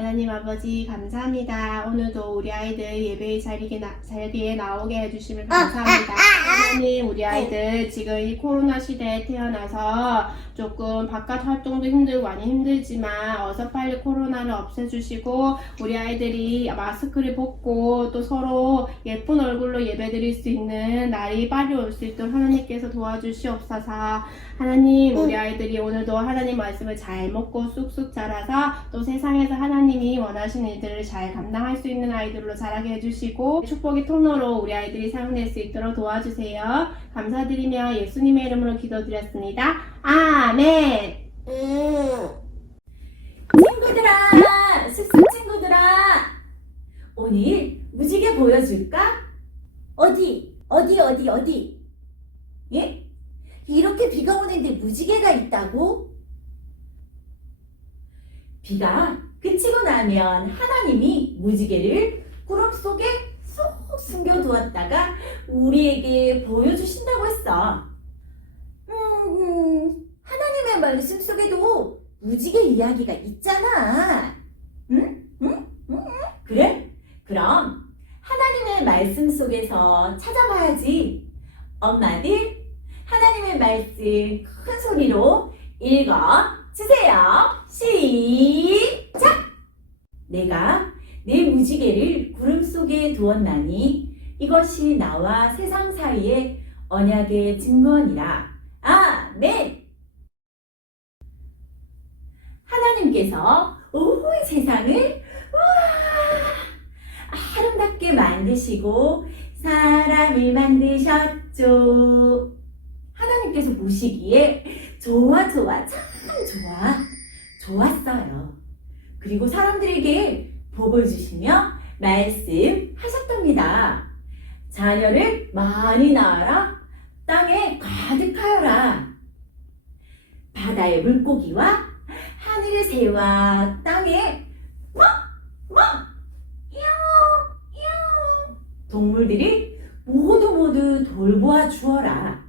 하나님 아버지 감사합니다. 오늘도 우리 아이들 예배의 자리에, 나, 자리에 나오게 해주시면 감사합니다. 하나님 우리 아이들 지금 이 코로나 시대에 태어나서 조금 바깥 활동도 힘들고 많이 힘들지만 어서 빨리 코로나를 없애주시고 우리 아이들이 마스크를 벗고 또 서로 예쁜 얼굴로 예배드릴 수 있는 날이 빨리 올 수 있도록 하나님께서 도와주시옵소서 하나님 우리 아이들이 오늘도 하나님 말씀을 잘 먹고 쑥쑥 자라서 또 세상에서 하나님 이 원하시는 일들을 잘 감당할 수 있는 아이들로 자라게 해주시고 축복의 통로로 우리 아이들이 사용될 수 있도록 도와주세요. 감사드리며 예수님의 이름으로 기도드렸습니다. 아멘. 친구들아, 습습 친구들아, 오늘 무지개 보여줄까? 어디, 어디, 어디, 어디? 예? 이렇게 비가 오는데 무지개가 있다고? 비가 그치고 나면 하나님이 무지개를 구름 속에 쏙 숨겨두었다가 우리에게 보여주신다고 했어. 음, 하나님의 말씀 속에도 무지개 이야기가 있잖아. 응? 응? 응? 그래? 그럼 하나님의 말씀 속에서 찾아봐야지. 엄마들, 하나님의 말씀 큰 소리로 읽어 주세요. 시작! 내가 내 무지개를 구름 속에 두었나니 이것이 나와 세상 사이의 언약의 증거니라. 아멘! 하나님께서 온 세상을 우와 아름답게 만드시고 사람을 만드셨죠. 하나님께서 보시기에 좋아 좋아 참 좋아 좋았어요. 그리고 사람들에게 복을 주시며 말씀하셨답니다. 자녀를 많이 낳아라 땅에 가득하여라 바다의 물고기와 하늘의 새와 땅에 뭐, 뭐, 동물들이 모두 모두 돌보아 주어라.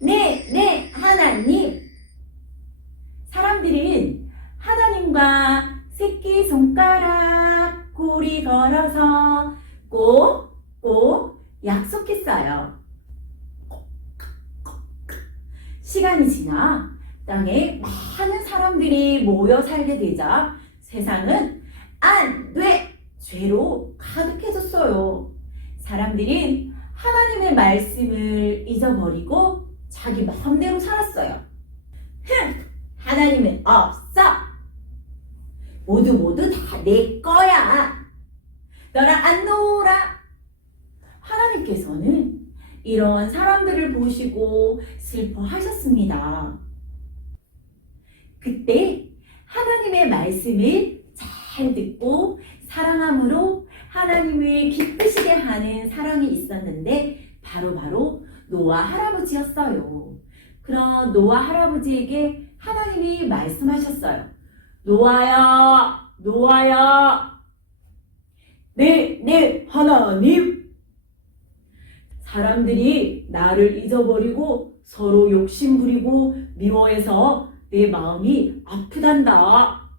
네, 네, 하나님. 사람들은 하나님과 새끼 손가락 꼬리 걸어서 꼭, 꼭 약속했어요. 시간이 지나 땅에 많은 사람들이 모여 살게 되자 세상은 안 돼! 죄로 가득해졌어요. 사람들은 하나님의 말씀을 잊어버리고 자기 마음대로 살았어요. 흥! 하나님은 없어! 모두 모두 다 내 거야! 너랑 안 놀아! 하나님께서는 이런 사람들을 보시고 슬퍼하셨습니다. 그때 하나님의 말씀을 잘 듣고 사랑함으로 하나님을 기쁘시게 하는 사랑이 있었는데 바로바로 바로 노아 할아버지였어요. 그런 노아 할아버지에게 하나님이 말씀하셨어요. 노아야, 노아야. 네, 네, 하나님. 사람들이 나를 잊어버리고 서로 욕심 부리고 미워해서 내 마음이 아프단다.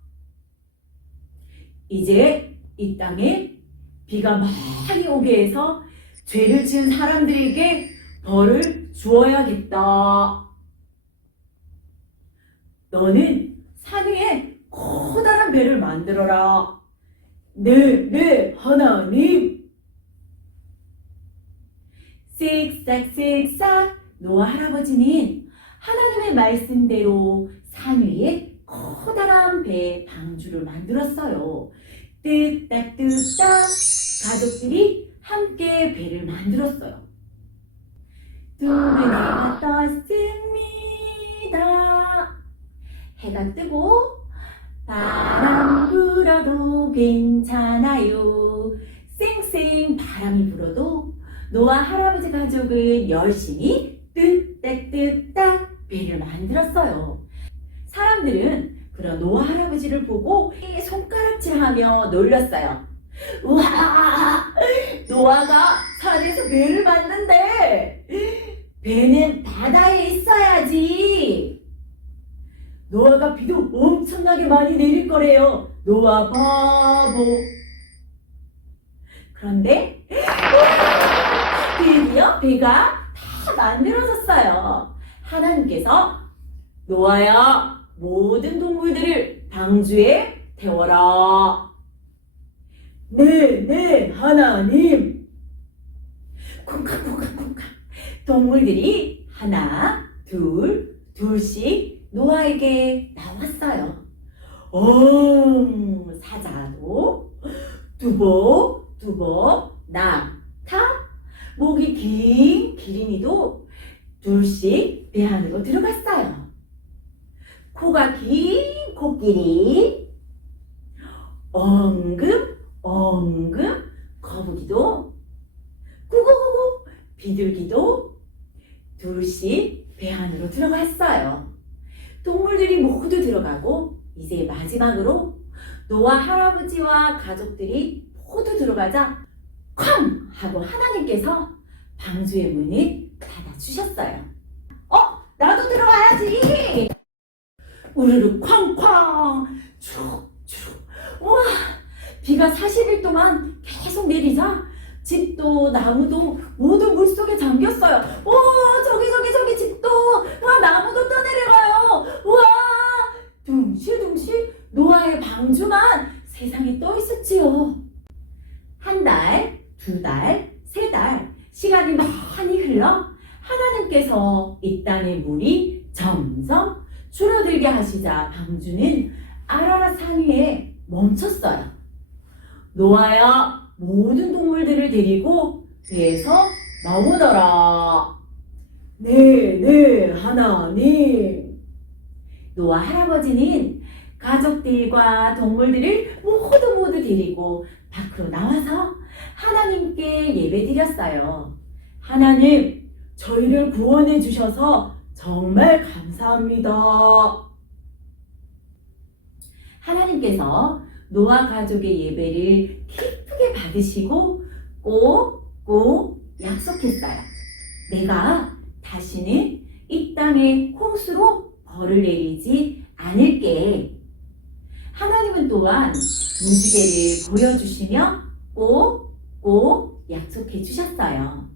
이제 이 땅에 비가 많이 오게 해서 죄를 지은 사람들에게 벌을 주어야겠다. 너는 산 위에 커다란 배를 만들어라. 네, 네, 하나님. 쓱싹 쓱싹 노아 할아버지는 하나님의 말씀대로 산 위에 커다란 배 방주를 만들었어요. 뚝딱뚝딱 가족들이 함께 배를 만들었어요. 두근해가 떴습니다. 해가 뜨고 바람 불어도 괜찮아요. 쌩쌩 바람이 불어도 노아 할아버지 가족은 열심히 뚝딱뚝딱 배를 만들었어요. 사람들은 그런 노아 할아버지를 보고 손가락질하며 놀렸어요. 우와! 노아가 산에서 배를 만든대! 배는 바다에 있어야지! 노아가 비도 엄청나게 많이 내릴 거래요. 노아 바보. 그런데! 드디어 배가 다 만들어졌어요. 하나님께서 노아야 모든 동물들을 방주에 태워라. 네, 네, 하나님. 쿵쾅쿵쾅쿵쾅. 동물들이 하나, 둘, 둘씩 노아에게 나왔어요. 엉, 사자도, 두복, 두복, 낙타, 목이 긴 기린이도 둘씩 배 안으로 들어갔어요. 코가 긴 코끼리, 엉금, 엉금, 거북이도, 구구구구, 비둘기도 둘씩 배 안으로 들어갔어요. 동물들이 모두 들어가고, 이제 마지막으로 노아 할아버지와 가족들이 모두 들어가자, 쾅! 하고 하나님께서 방주의 문을 닫아주셨어요. 어? 나도 들어가야지! 우르르 쾅쾅! 쭉쭉! 우와! 비가 40일 동안 계속 내리자 집도 나무도 모두 물속에 잠겼어요. 우와! 저기 저기 저기 집도! 아, 나무도 떠내려가요! 우와! 둥실둥실 노아의 방주만 세상에 떠 있었지요. 한 달, 두 달, 세 달, 시간이 많이 흘러 하나님께서 이 땅의 물이 점점 줄어들게 하시자 방주는 아라라 산 위에 멈췄어요. 노아야 모든 동물들을 데리고 배에서 나오너라. 네, 네, 하나님. 노아 할아버지는 가족들과 동물들을 모두 모두 데리고 밖으로 나와서 하나님께 예배드렸어요. 하나님, 저희를 구원해 주셔서 정말 감사합니다. 하나님께서 노아 가족의 예배를 기쁘게 받으시고 꼭꼭 약속했어요. 내가 다시는 이 땅에 홍수로 벌을 내리지 않을게. 하나님은 또한 무지개를 보여주시며 꼭꼭 약속해 주셨어요.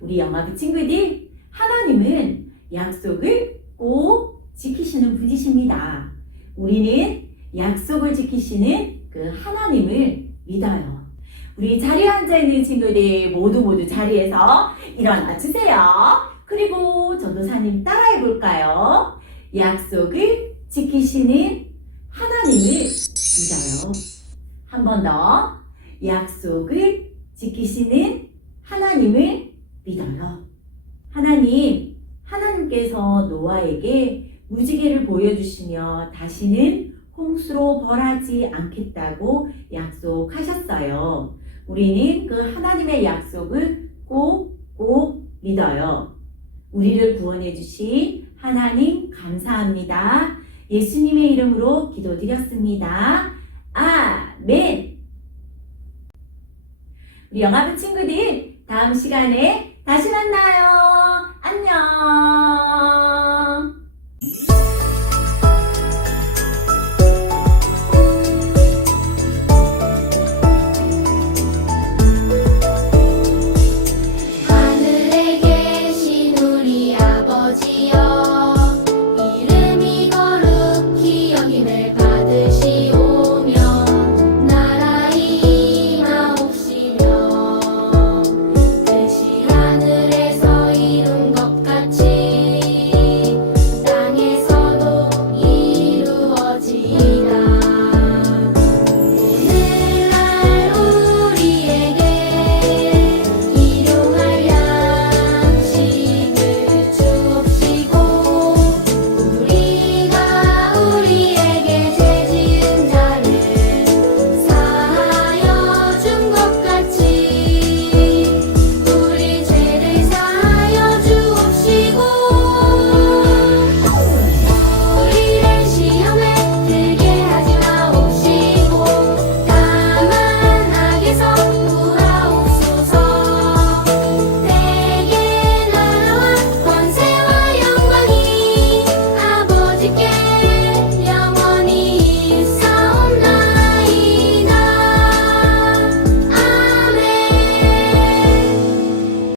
우리 영화부 친구들, 하나님은 약속을 꼭 지키시는 분이십니다. 우리는 약속을 지키시는 그 하나님을 믿어요. 우리 자리에 앉아 있는 친구들 모두 모두 자리에서 일어나 주세요. 그리고 전도사님 따라해 볼까요? 약속을 지키시는 하나님을 믿어요. 한 번 더. 약속을 지키시는 하나님을 믿어요. 하나님, 하나님께서 노아에게 무지개를 보여주시며 다시는 홍수로 벌하지 않겠다고 약속하셨어요. 우리는 그 하나님의 약속을 꼭꼭 믿어요. 우리를 구원해 주신 하나님 감사합니다. 예수님의 이름으로 기도드렸습니다. 아멘. 우리 영화부 친구들 다음 시간에 다시 만나요. 안녕. 旅行